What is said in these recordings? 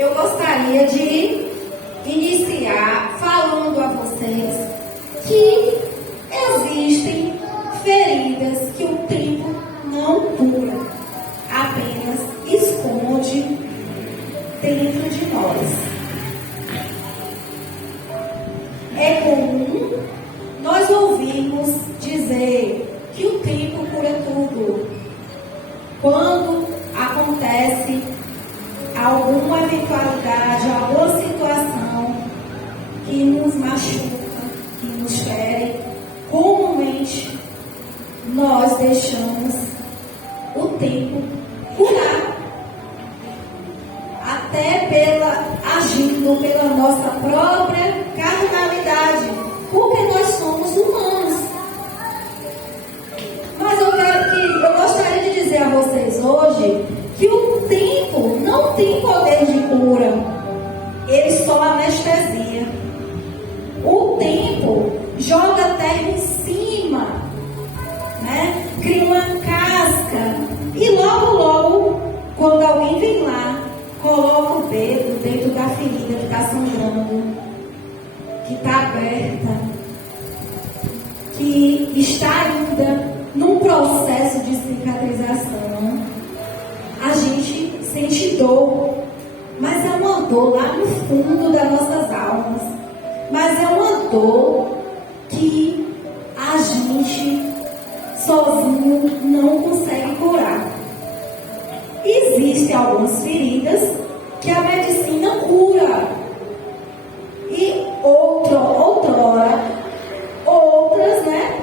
eu gostaria de iniciar falando a vocês que existem feridas que o tempo não cura, apenas esconde dentro de nós. É comum nós ouvirmos dizer que o tempo cura tudo. Quando acontece alguma eventualidade, alguma situação que nos machuca, que nos fere, comumente nós deixamos o tempo curar, até agindo pela nossa própria carnalidade, porque nós somos humanos. Mas eu gostaria de dizer a vocês hoje que o tempo não tem poder de cura, ele só anestesia. O tempo joga a terra em cima, né? Cria uma casca e logo, quando alguém vem lá, coloca o dedo dentro da ferida que está sangrando, que está aberta, que está ainda num processo de cicatrização, a gente sente dor, mas é uma dor lá no fundo das nossas almas, mas é uma dor que a gente sozinho não consegue curar. Existem algumas feridas que a medicina cura e outrora, outras, né?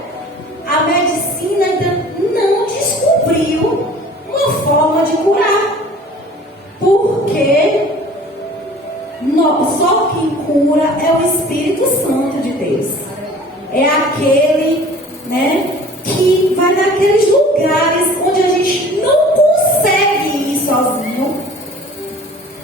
A medicina ainda não descobriu uma forma de curar, porque só quem cura é o Espírito Santo de Deus. É aquele, né, que vai naqueles lugares onde a gente não consegue ir sozinho,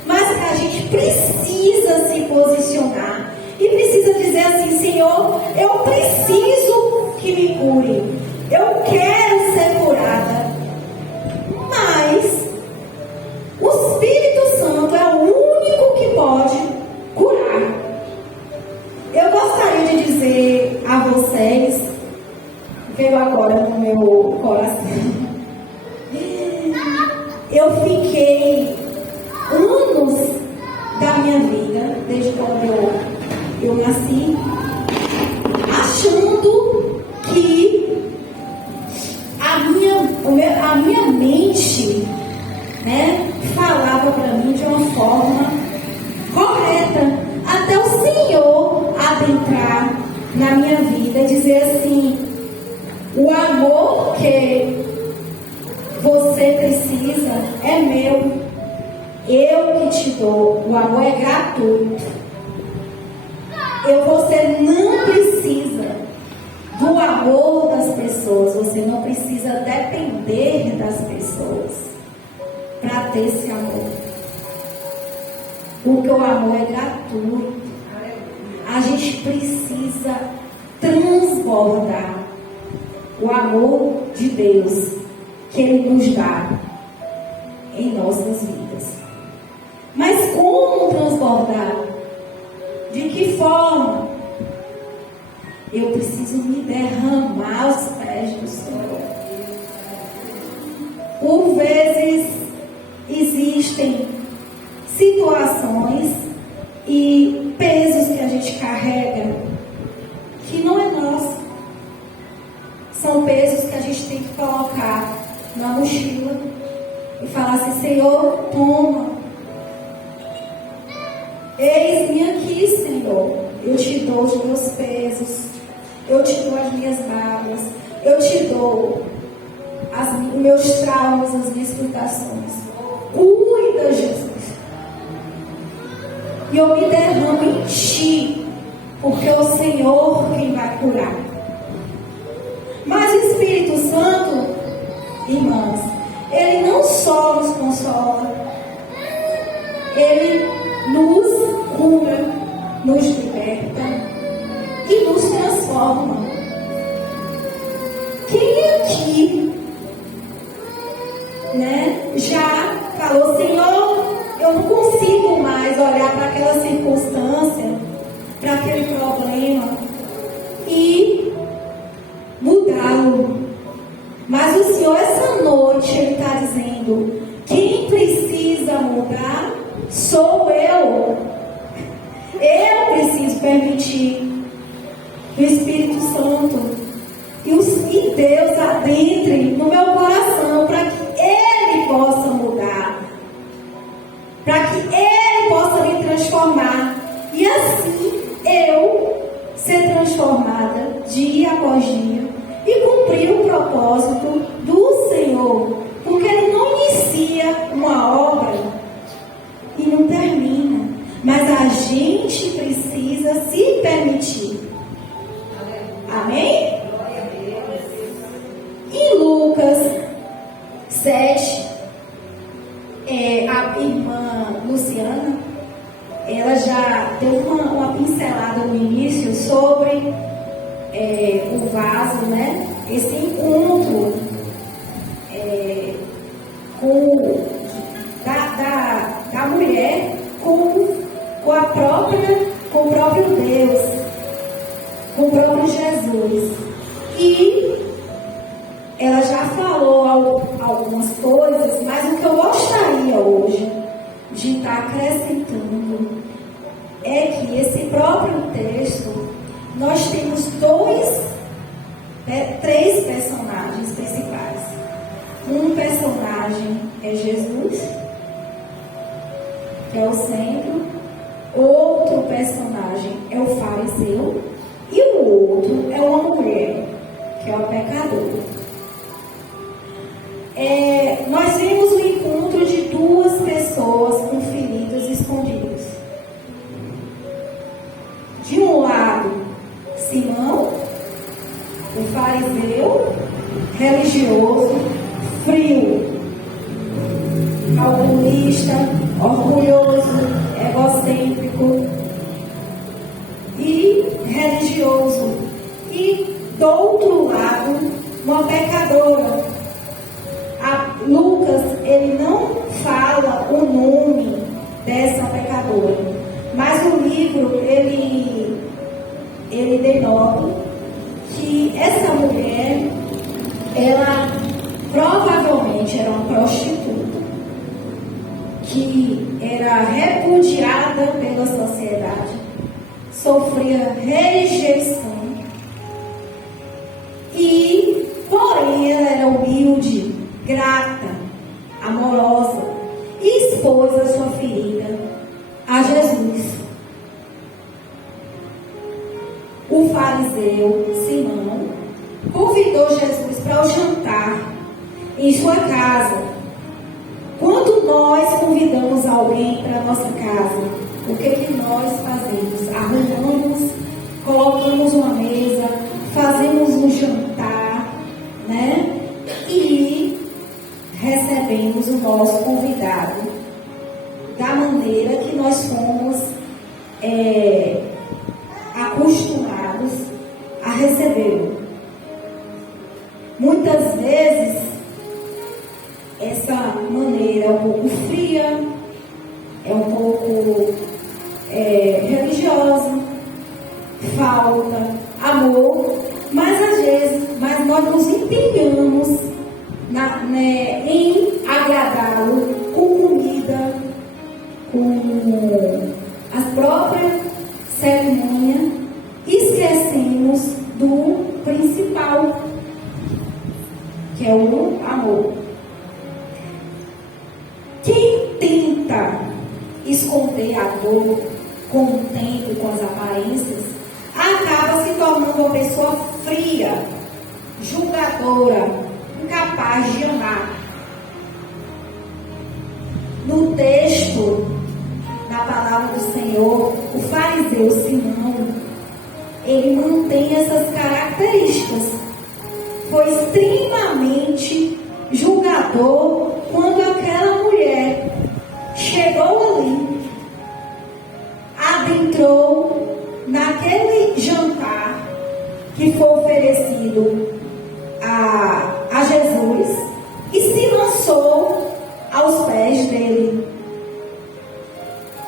mas que a gente precisa se posicionar e precisa dizer assim: Senhor, eu preciso que me cure, eu quero ser curada. Mas o Espírito Santo é o único que pode curar. Eu gostaria de dizer a vocês, veio agora no meu coração, eu fiquei anos da minha vida, desde quando eu nasci, achando que a minha mente, né, falava para mim de uma forma correta, até o Senhor adentrar na minha vida e dizer assim: o amor que você precisa é meu, eu que te dou, o amor é gratuito. Você não precisa do amor das pessoas, você não precisa depender das pessoas para ter esse amor, porque o amor é gratuito. A gente precisa transbordar o amor de Deus que Ele nos dá em nossas vidas. Mas como transbordar? De que forma? Eu preciso me derramar aos pés do Senhor. Por vezes existem situações e pesos que a gente carrega que não é nosso. São pesos que a gente tem que colocar na mochila e falar assim: Senhor, toma. Eis-me aqui, Senhor. Eu te dou os meus pesos, eu te dou as minhas mágoas, eu te dou os meus traumas, as minhas frustrações. Cuida, Jesus. E eu me derramo em ti, porque é o Senhor quem vai curar. Mas o Espírito Santo, irmãs, Ele não só nos consola, Ele nos cura, nos liberta e nos transforma. Quem aqui, né, já falou: Senhor, eu não consigo mais mas olhar para aquela circunstância, para aquele problema e mudá-lo. Mas o Senhor, essa noite, Ele está dizendo: quem precisa mudar sou eu. Eu preciso permitir o Espírito Santo e Deus adentre no meu coração para que Ele possa mudar, para que Ele possa me transformar e assim eu ser transformada dia após dia e cumprir o propósito do Senhor, porque Ele não inicia uma obra e não termina, mas a gente precisa se permitir. Amém? Em Lucas 7, a irmã Luciana, ela já deu uma pincelada no início sobre o vaso, né? Esse encontro da mulher com o próprio Deus, com o próprio Jesus. E ela já falou algumas coisas, mas o que eu gostaria hoje de estar acrescentando é que esse próprio texto, nós temos três personagens principais. Um personagem é Jesus, que é o centro. Outro personagem é o fariseu. E o outro é uma mulher, que é o pecador. Nós vimos o encontro de duas pessoas com feridas escondidas. De um lado, Simão, o fariseu, religioso, frio, calculista, orgulhoso, egocêntrico e religioso. E do outro lado, uma pecadora. Lucas, ele não fala o nome dessa pecadora, mas o livro, ele denota que essa mulher, ela provavelmente era uma prostituta, que era repudiada pela sociedade, sofria rejeição, e porém ela era humilde, grata, amorosa, e expôs a sua ferida a Jesus. O fariseu Simão convidou Jesus para o jantar em sua casa. Quando nós convidamos alguém para a nossa casa, o que nós fazemos? Arrumamos, colocamos uma mesa, fazemos um jantar, né? E recebemos o nosso convidado da maneira que nós fomos acostumados a recebê-lo. Muitas vezes essa maneira é um pouco fria, é um pouco religiosa, falta amor, mas às vezes nós nos empenhamos em agradá-lo com comida, com a própria cerimônia, esquecemos do principal, que é o amor. Quem tenta esconder a dor com o tempo e com as aparências, acaba se tornando uma pessoa fria, julgadora, incapaz de amar. No texto da palavra do Senhor, o fariseu Simão, ele mantém essas características. Foi extremamente julgador quando aquela mulher chegou ali, adentrou naquele jantar que foi oferecido a Jesus e se lançou aos pés dele,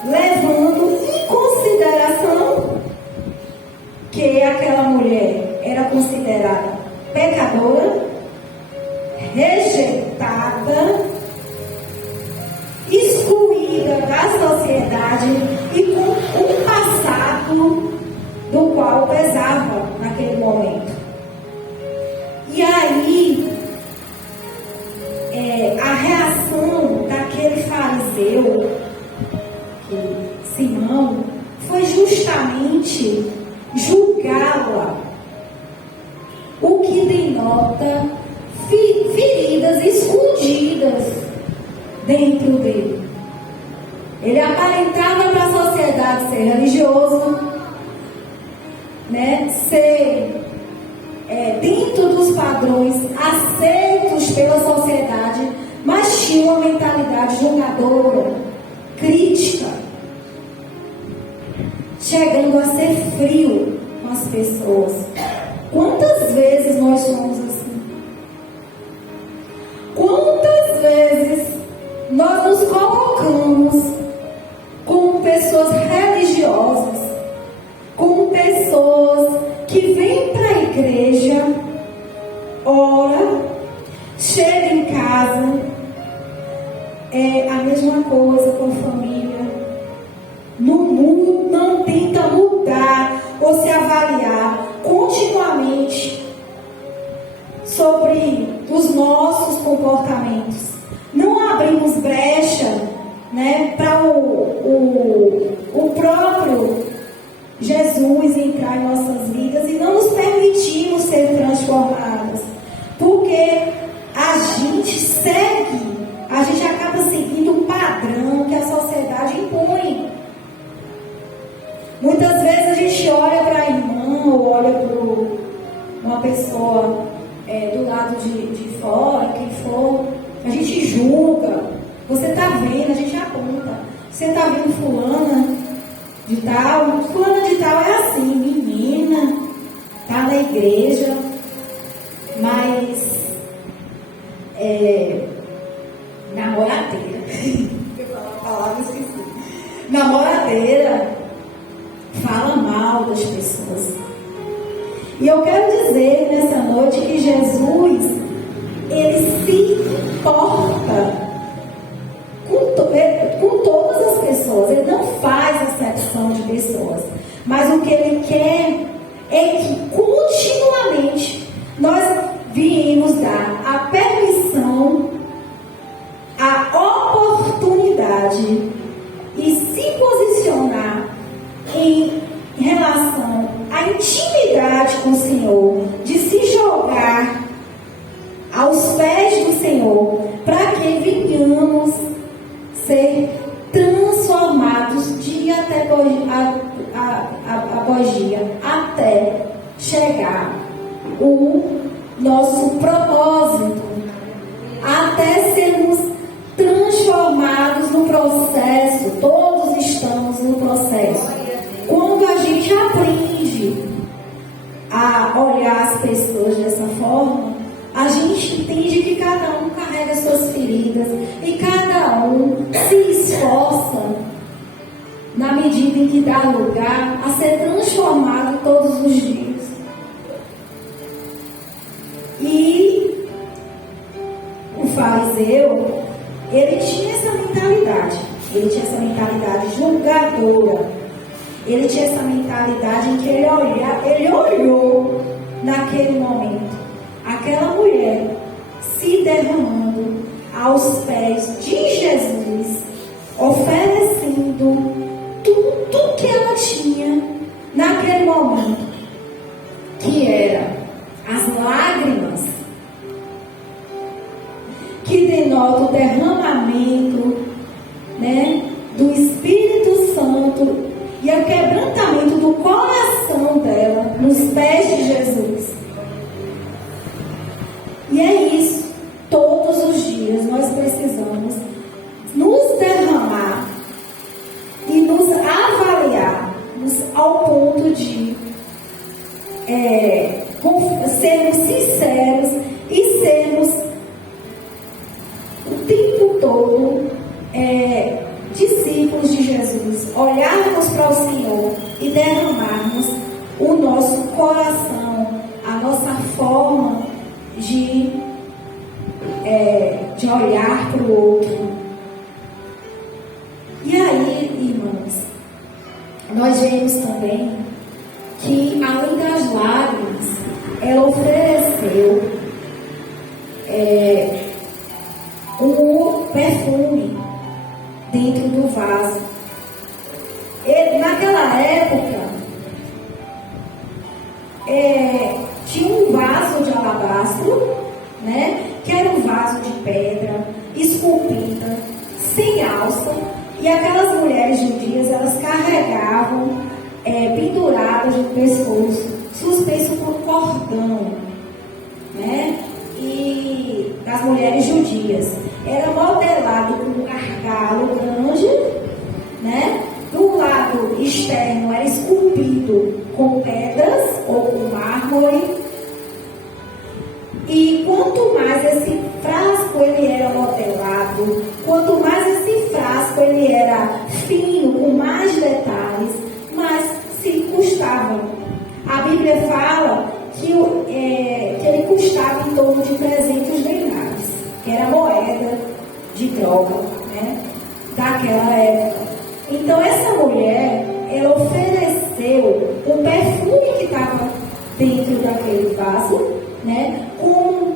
levou para a sociedade e com um passado do qual pesava naquele momento. E aí, a reação daquele fariseu, Simão, foi justamente julgá-la, o que denota feridas escondidas dentro dele. Ele aparentava para a sociedade ser religioso, né, ser dentro dos padrões aceitos pela sociedade, mas tinha uma mentalidade julgadora, crítica, chegando a ser frio com as pessoas. Quantas vezes nós somos assim? Quantas vezes nós nos colocamos como pessoas religiosas, como pessoas que vêm para a igreja, ora, chega em casa, é a mesma coisa com a família, não tenta mudar ou se avaliar continuamente sobre os nossos comportamentos. Não abrimos brecha, né, para o próprio Jesus entrar em nossas vidas e não nos permitimos ser transformados, porque a gente acaba seguindo o padrão que a sociedade impõe. Muitas vezes a gente olha para a irmã ou olha para uma pessoa do lado de fora, quem for, a gente julga. Você está vendo, a gente aponta. Você está vendo fulana de tal é assim, menina, está na igreja, mas namoradeira. Eu falo a palavra, esqueci. Namoradeira, fala mal das pessoas. E eu quero dizer nessa noite que Jesus, ele se importa com todas as pessoas. Ele não faz acepção de pessoas. Mas o que ele quer é que continuamente nós viemos dar a permissão, a oportunidade e se posicionar em relação à intimidade com o Senhor, de se jogar aos pés do Senhor, para que venhamos ser transformados dia até dia, até chegar o nosso propósito, até sermos transformados no processo. Todos estamos no processo. Quando a gente aprende a olhar as pessoas dessa forma, a gente entende que cada um carrega suas feridas e cada um se esforça na medida em que dá lugar a ser transformado todos os dias. E o fariseu, ele tinha essa mentalidade julgadora. Ele tinha essa mentalidade em que ele olhou naquele momento aquela mulher se derramando aos pés de Jesus, oferecendo tudo que ela tinha naquele momento, que era as lágrimas, que denota o derramamento, né, do Espírito Santo e o quebrantamento do coração dela nos pés de Jesus. E é isso. Todos os dias nós precisamos nos derramar e nos avaliarmos ao ponto de sermos sinceros e sermos o tempo todo discípulos de Jesus, olharmos para o Senhor e derramarmos o nosso coração, a nossa forma de olhar para o outro. E aí, irmãos, nós vemos também que, além das lágrimas, ela ofereceu um perfume dentro do vaso. Naquela época, tinha um vaso de alabastro, né, que era um vaso de pedra, esculpida, sem alça, e aquelas mulheres judias, elas carregavam penduradas no pescoço, suspenso por cordão, né, e das mulheres judias. Era modelado com um gargalo grande, né? Do lado externo era esculpido com pedras ou com mármore. E quanto mais esse frasco ele era modelado, quanto mais esse frasco ele era fino, com mais detalhes, mais se custava. A Bíblia fala que ele custava em torno de 300 denários, que era moeda de droga, né, daquela época. Então essa mulher, ela ofereceu o perfume que estava dentro daquele vaso, né, como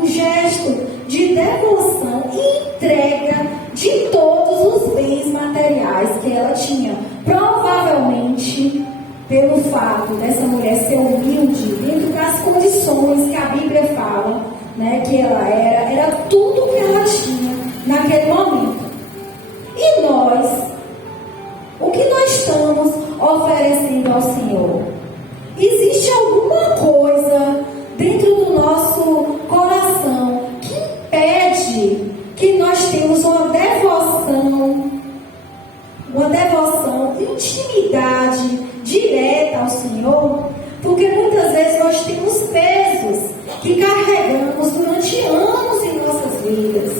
um gesto de devoção e entrega de todos os bens materiais que ela tinha. Provavelmente, pelo fato dessa mulher ser humilde, dentro das condições que a Bíblia fala, né, que ela era tudo que ela tinha naquele momento. E nós, o que nós estamos oferecendo ao Senhor? Existe alguma coisa dentro do nosso coração que impede que nós tenhamos uma devoção, intimidade direta ao Senhor? Porque muitas vezes nós temos pesos que carregamos durante anos em nossas vidas.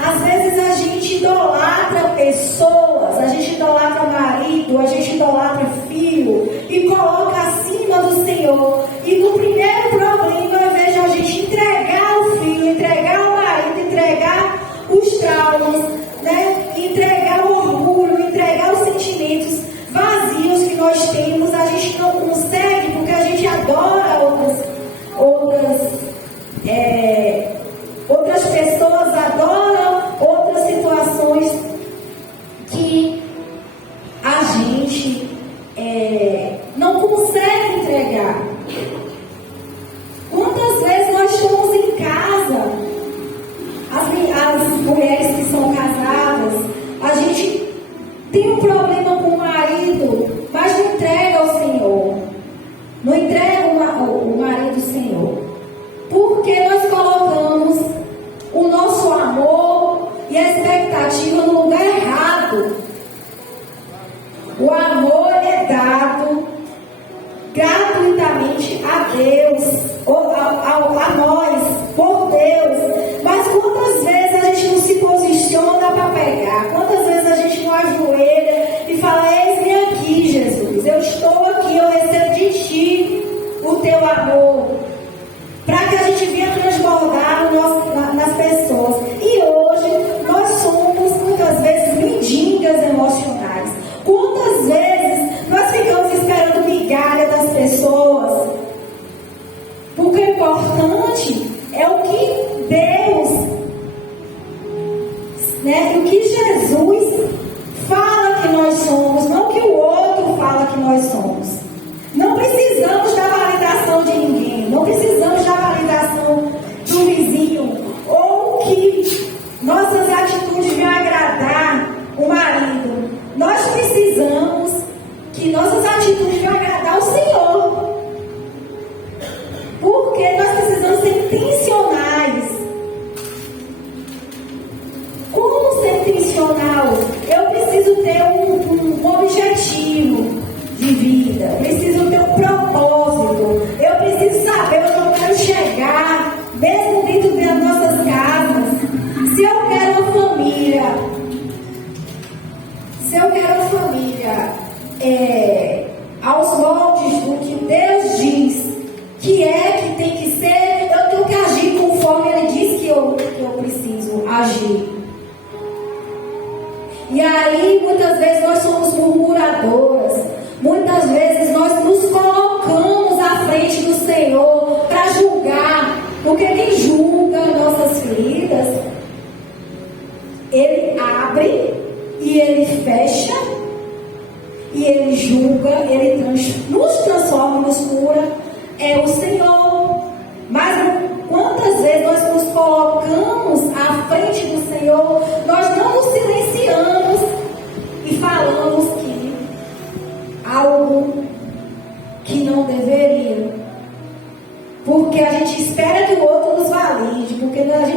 Às vezes a gente idolatra pessoas, a gente idolatra marido, a gente idolatra filho e coloca acima do Senhor. E no primeiro problema, ao invés de a gente entregar o filho, entregar o marido, entregar os traumas, né, entregar o orgulho, entregar os sentimentos vazios que nós temos, a gente não consegue porque a gente adora outras pessoas, adoram outras situações que a gente não consegue entregar. Quantas vezes nós estamos em casa, as mulheres que são casadas, a gente tem um problema com o marido, mas não entrega ao Senhor, não entrega o marido ao Senhor, porque nós colocamos o nosso amor e a expectativa no lugar errado. O amor é dado gratuitamente a Deus, a nós, por Deus. Mas quantas vezes a gente não se posiciona para pegar? Quantas vezes a gente não ajoelha e fala: eis-me aqui, Jesus, eu estou aqui, eu recebo de Ti o Teu amor, para que a gente venha transbordar nas pessoas. E hoje nós somos muitas vezes mendigas emocionais. Quantas vezes nós ficamos esperando migalha das pessoas? Porque o importante é o que Deus, né, o que Jesus fala que nós somos, não o que o outro fala que nós somos. Não precisamos da validação de ninguém, não precisamos da validação do vizinho, ou que nossas atitudes vão agradar o marido. Nós precisamos que nossas atitudes vão agradar o Senhor. Porque nós precisamos ser intencionais. Como ser intencional?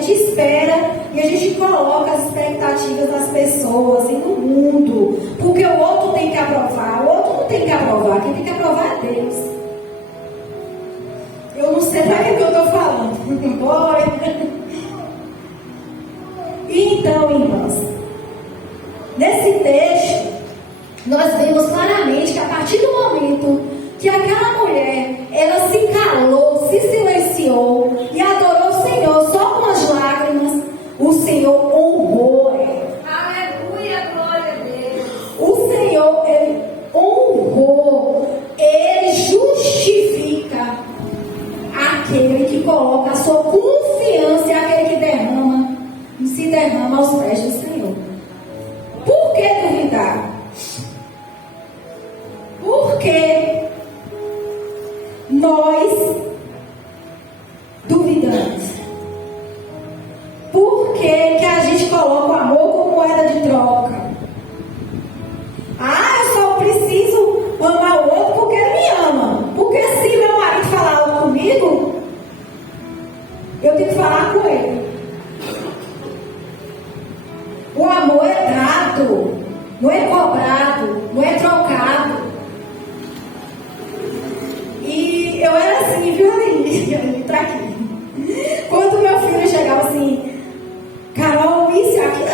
gente espera e a gente coloca as expectativas das pessoas e no mundo, porque o outro tem que aprovar. O outro não tem que aprovar, quem tem que aprovar é Deus. Eu não sei para que eu estou falando. Bora. Então, irmãs, nesse texto, nós vemos claramente que a partir do momento que aquela mulher, ela se calou, se silenciou e adorou o Senhor só com as lágrimas, o Senhor honrou ela. Aleluia, glória a Deus. O Senhor, Ele honrou, Ele justifica aquele que coloca a sua confiança e aquele que se derrama aos pés do Senhor. Por que duvidar? Porque nós duvidamos. Por que a gente coloca o amor como moeda de troca? Eu só preciso amar o outro porque ele me ama. Porque se meu marido falar algo comigo, eu tenho que falar com ele. O amor é dado, não é cobrado, não é trocado. E eu era assim, viu, Aline? Pra quê? Quando meu filho chegava assim, Carol, isso e aquilo,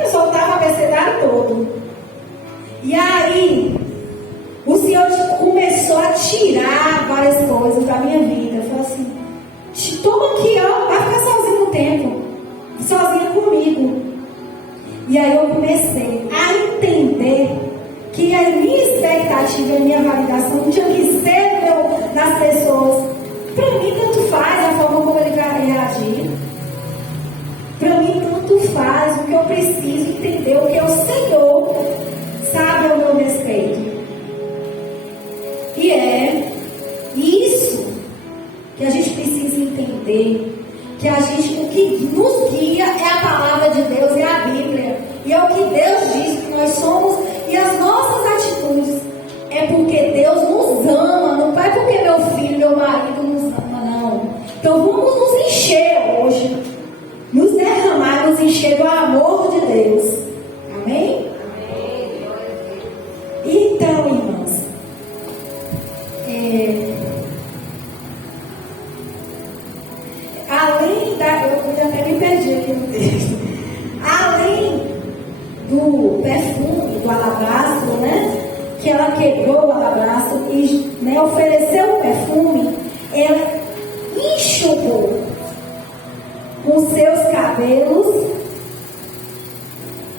eu soltava o abecedário todo. E aí, o Senhor começou a tirar várias coisas da minha vida. Falou assim, toma aqui, ó, vai ficar sozinho no tempo, sozinha comigo. E aí eu comecei a entender que a minha expectativa, a minha validação não tinha que ser nas pessoas. Para mim, tanto faz a forma como ele vai reagir. Para mim, tanto faz o que eu preciso entender, o que o Senhor sabe ao meu respeito. E é isso que a gente precisa entender. Que o que nos guia é a palavra de Deus e a Bíblia. E é o que Deus diz que nós somos. E as nossas atitudes é porque Deus nos ama. Não é porque meu filho, meu marido nos ama, não. Então vamos nos encher hoje. Nos derramar, nos encher do amor de Deus. Amém? Amém. Então, irmãs, além da... Eu até me perdi aqui no texto. Além do perfume, do alabastro, né? Que ela quebrou o alabastro e, né, ofereceu o perfume, ela enxugou com seus cabelos,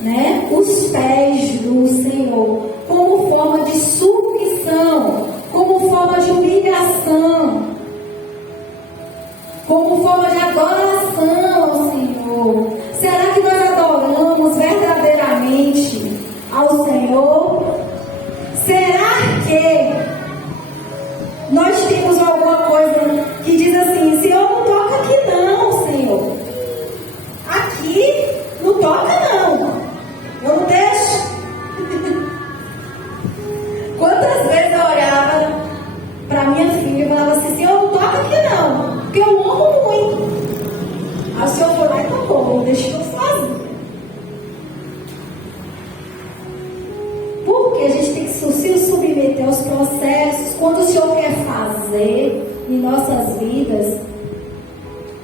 né, os pés do Senhor, como forma de submissão, como forma de humilhação, como forma de adoração ao Senhor. Será que nós adoramos verdadeiramente ao Senhor? Será que nós temos alguma coisa que diz assim, Senhor, não toca aqui não, Senhor. Aqui não toca não. Eu não deixo. Quantas vezes eu olhava para minha filha e falava assim, Senhor, não toca aqui não, porque eu amo muito. Aí o Senhor foi lá e tocou, deixou sozinho. Porque a gente tem que se submeter aos processos. Quando o Senhor quer fazer em nossas vidas,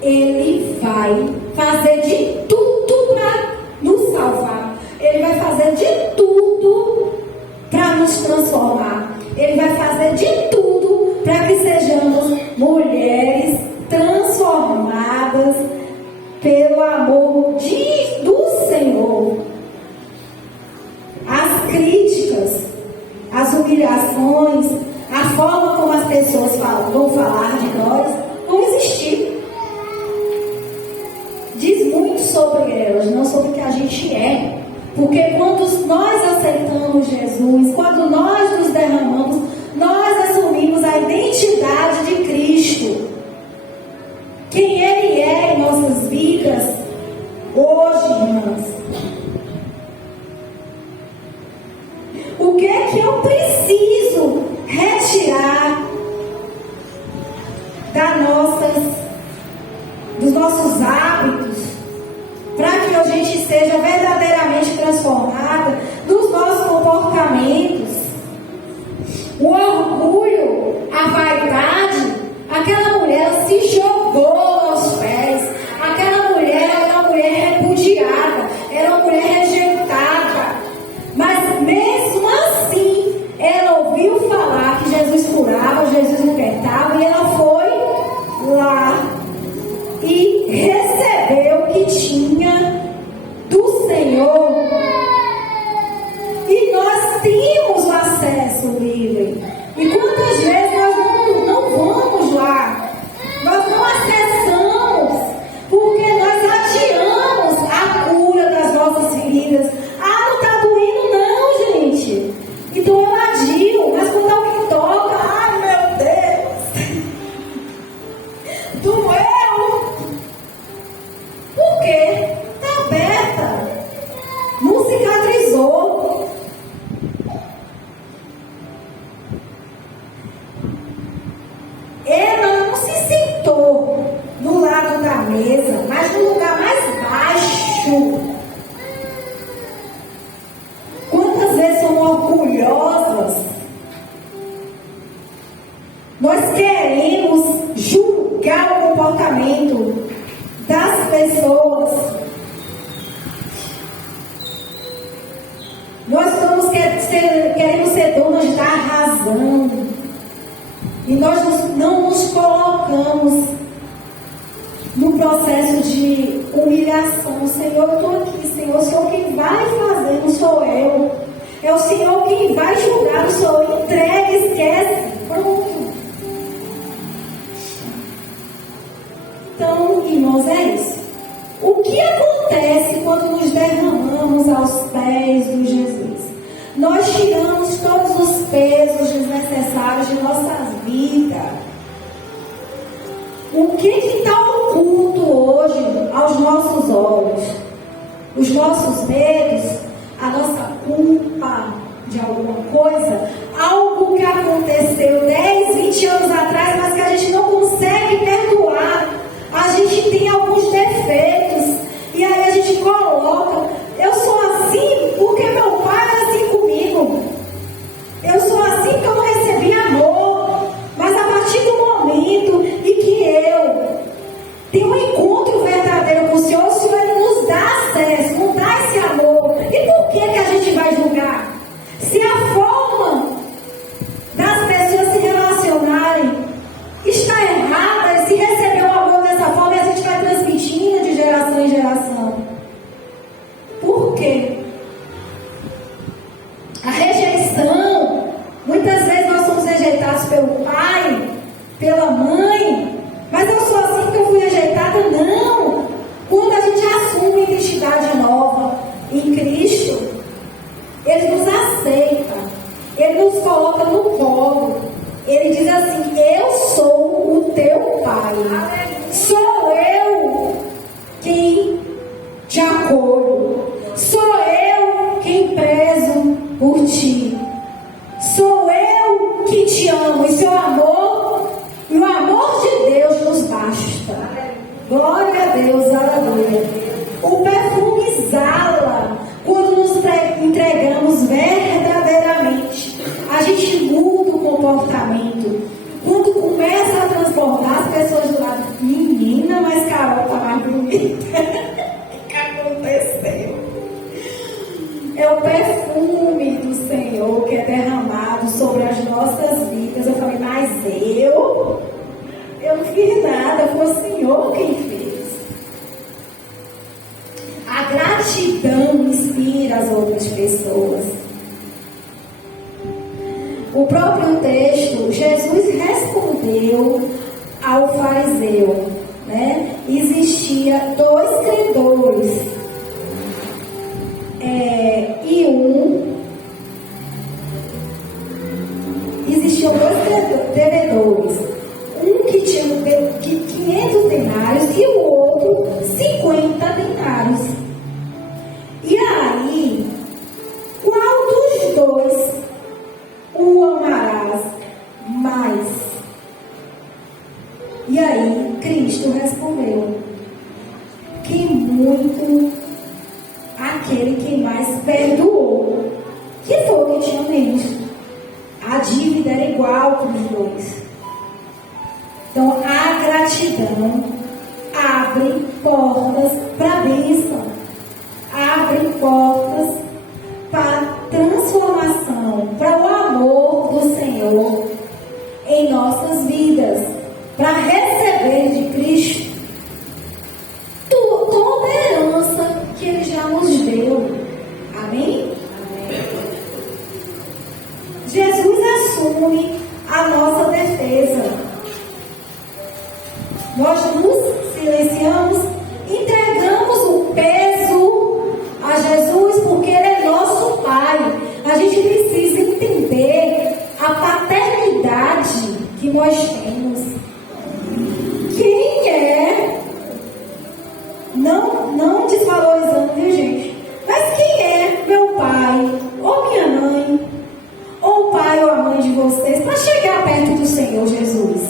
Ele vai fazer de tudo para nos salvar. Ele vai fazer de tudo para nos transformar. Ele vai fazer de tudo para que sejamos mulheres transformadas pelo amor do Senhor. As críticas, as humilhações, a forma como as pessoas vão falar de nós, vão existir. Diz muito sobre elas, não sobre o que a gente é. Porque quando nós aceitamos Jesus, quando nós nos derramamos, nós assumimos a identidade de Cristo. Quem Ele é em nossas vidas hoje, irmãs. O que é que eu preciso retirar dos nossos gente seja verdadeiramente transformada dos nossos comportamentos. O orgulho, a vaidade, aquela mulher ela se jogou aos pés. Aquela mulher era uma mulher repudiada, era uma mulher rejeitada. Mas mesmo assim, ela ouviu falar que Jesus curava, Jesus libertava, e ela foi lá e recebeu o que tinha do Senhor. E nós temos o acesso livre. E quantas vezes nós não vamos lá? Nós não acessamos, porque nós adiamos a cura das nossas feridas. Ah, não está doendo não, gente. Então eu adio, mas quando alguém toca, ai meu Deus, doeu. Por quê? Está aberta. Não cicatrizou. Ela não se sentou no lado da mesa, mas no lugar mais baixo. Quantas vezes somos orgulhosas? Nós queremos julgar o comportamento das pessoas. Nós queremos ser donos da razão. E nós não nos colocamos no processo de humilhação. Senhor, eu estou aqui, Senhor. O Senhor quem vai fazer, não sou eu. É o Senhor quem vai julgar, não sou eu. Entrega, esquece. Pronto. Então, irmãos, é isso. O que acontece quando nos derramamos aos pés de Jesus? Nós tiramos todos os pesos desnecessários de nossas vidas. O que está oculto hoje aos nossos olhos? Os nossos medos, a nossa culpa de alguma coisa, algo que aconteceu 10, 20 anos atrás, mas que a gente não consegue perdoar. A gente tem alguns defeitos e aí a gente coloca, eu sou assim porque meu pai era assim comigo. Eu sou assim porque eu não recebi amor. Mas a partir do momento em que eu tenho um encontro verdadeiro com o Senhor ele nos dá acesso, nos dá esse amor. E por que a gente vai julgar? Se a forma das pessoas se relacionarem está errada, se receber o amor dessa forma, a gente vai transmitindo de geração em geração. Por quê? A rejeição, muitas vezes nós somos rejeitados pelo pai, pela mãe, mas eu sou assim porque eu fui rejeitada? Não! Quando a gente assume uma identidade nova em Cristo, Ele nos aceita, Ele nos coloca no colo, Ele diz assim, eu sou o teu pai, sou eu quem te acolho, sou eu quem prezo por ti, sou eu que te amo, e seu amor, e o amor de Deus nos basta. Glória a Deus, aleluia. O perfume exala quando nos entregamos verdadeiramente. A gente muda o comportamento. Quando começa a transbordar, as pessoas do lado, menina, mas Carol tá mais bonita. O que aconteceu? É o perfume do Senhor que é derramado sobre as nossas vidas. Eu falei, mas eu não fiz nada, foi o Senhor quem fez. A gratidão inspira as outras pessoas. O próprio texto, Jesus respondeu ao fariseu, né? Existia 2 credores. Existiam 2 devedores. Um que tinha 500 denários e o outro 50 denários. E aí, qual dos dois o amarás mais? E aí, Cristo respondeu: que muito igual para os dois. Então, a gratidão abre portas para a bênção, abre portas para a transformação, para o amor do Senhor em nossas vidas, para receber de Cristo toda a herança que Ele já nos deu. Amém? Jesus assume a nossa defesa. Nós nos silenciamos, entregamos o peso a Jesus porque Ele é nosso Pai. A gente precisa entender a paternidade que nós temos. Quem é, não desvalorizando, viu, gente? Mas quem é meu pai ou minha mãe, ou o pai ou a mãe de vocês, para chegar perto do Senhor Jesus?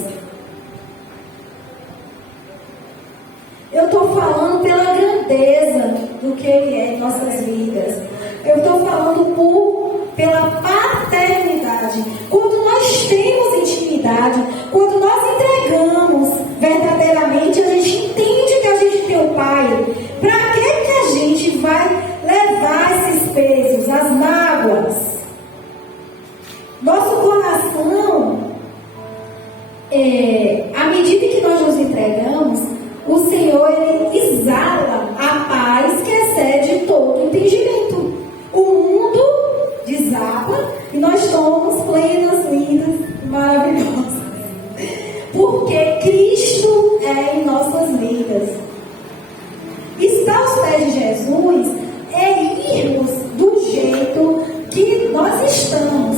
Eu estou falando pela grandeza do que Ele é em nossas vidas. Eu estou falando pela paternidade. Quando nós temos intimidade, quando nós entregamos verdadeiramente, a gente entende que a gente tem o Pai. Para que a gente vai levar esses pesos, as mágoas? Nosso coração, à medida que nós nos entregamos, o Senhor, Ele exala a paz que excede todo entendimento. O mundo desaba e nós somos plenas, lindas, maravilhosas. Porque Cristo é em nossas vidas. Estar aos pés de Jesus é irmos do jeito que nós estamos,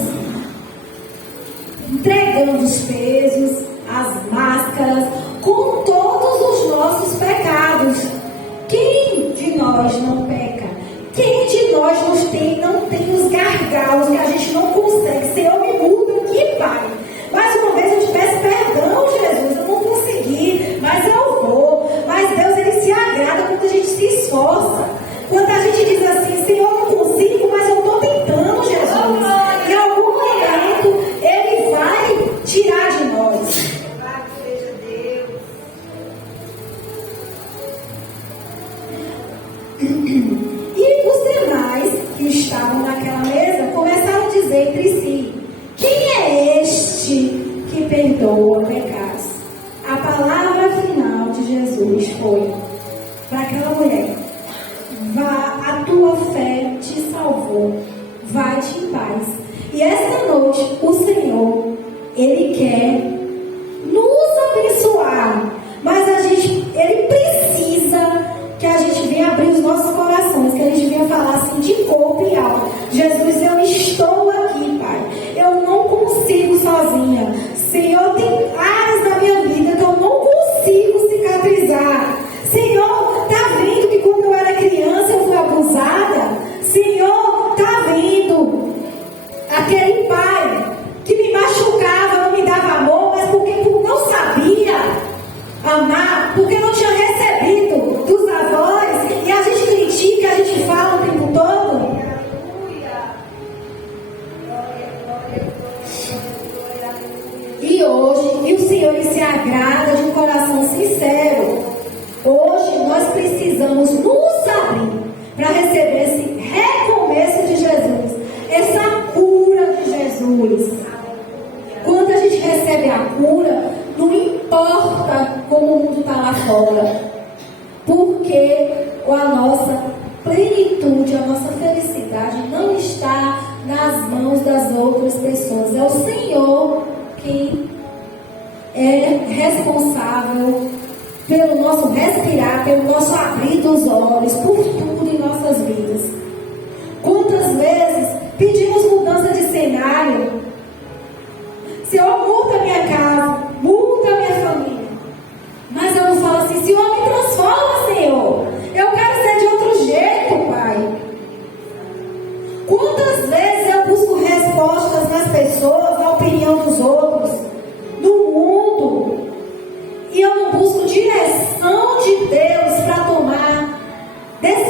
entregando os pesos, as máscaras, com todos os nossos pecados. Quem de nós não peca? Quem de nós não tem os gargalos que a gente não consegue? Senhor, me muda aqui, Pai. Mais uma vez eu te peço perdão, Jesus, eu não consegui, mas eu vou. Mas Deus, Ele se agrada quando a gente se esforça. Quando a gente diz assim, Senhor, eu não consigo, mas eu estou tentando, Jesus. Em algum momento, Ele vai tirar de nós. E os demais que estavam naquela mesa começaram a dizer entre si: quem é este que perdoa pecados? A palavra final de Jesus foi para aquela mulher: vá, a tua fé te salvou, vai-te em paz. E esta noite o Senhor, Ele quer nos abençoar, mas Ele precisa que a gente venha abrir os nossos corações, que a gente venha falar assim de corpo e alma: Jesus, eu estou aqui, Pai, eu não consigo sozinha. Senhor, tem áreas da minha vida que eu não consigo cicatrizar. Senhor, tá vendo que quando eu era criança eu fui abusada? Senhor, tá vendo aquele pai que me machucava, não me dava amor, mas porque não sabia amar, porque não tinha recebido dos avós, e a gente critica, a gente fala o tempo todo. E hoje, o Senhor, Ele se agrada de um coração sincero. Hoje nós precisamos nos abrir para receber esse recomeço de Jesus, essa cura de Jesus. Quando a gente recebe a cura, não importa como o mundo está lá fora, porque a nossa plenitude, a nossa felicidade não está nas mãos das outras pessoas. É o Senhor quem é responsável pelo nosso respirar, pelo nosso abrir dos olhos, por tudo em nossas vidas. Quantas vezes pedimos mudança de cenário? Senhor, muda a minha casa, muda a minha família. Mas eu não falo assim: Senhor, me transforma, Senhor. Eu quero ser de outro jeito, Pai. Quantas vezes eu busco respostas nas pessoas, na opinião dos outros, no mundo, e eu não busco direção de Deus para tomar decisões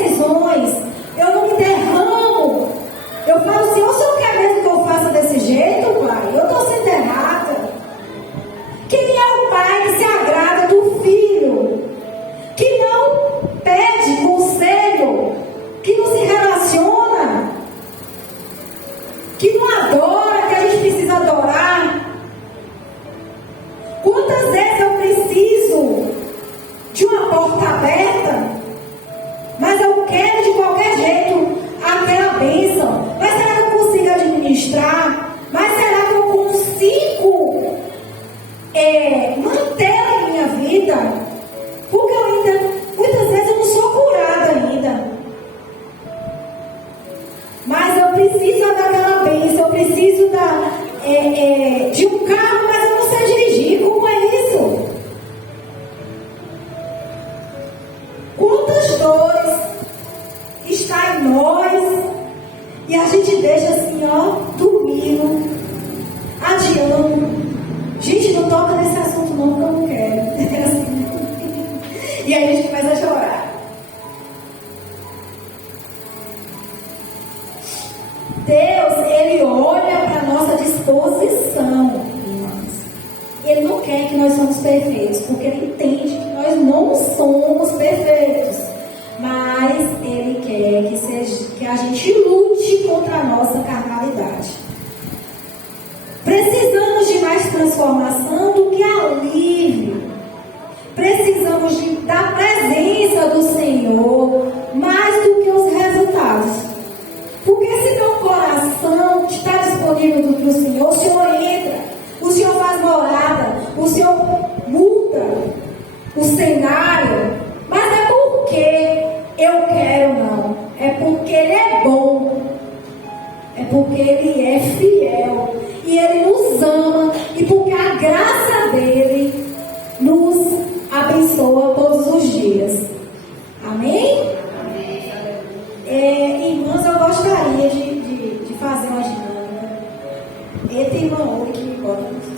quantas dores está em nós e a gente deixa assim, ó, dormindo, adiando. Gente, não toca nesse assunto não, porque eu não quero. Assim. E aí a gente começa a chorar. Deus, Ele olha para a nossa disposição, irmãos. Ele não quer que nós somos perfeitos, porque Ele entende que nós não somos perfeitos. Mas Ele quer que a gente lute contra a nossa carnalidade. Precisamos de mais transformação do que alívio. Precisamos da presença do Senhor mais do que os resultados. Porque se meu coração está disponível para o Senhor, o Senhor entra, o Senhor faz morada, o Senhor muda o cenário. Mas é porque eu quero, não. É porque Ele é bom. É porque Ele é fiel. E Ele nos ama. E porque a graça dEle nos abençoa todos os dias. Amém? Irmãs, eu gostaria de fazer uma dinâmica. Eita, irmã, que me bota no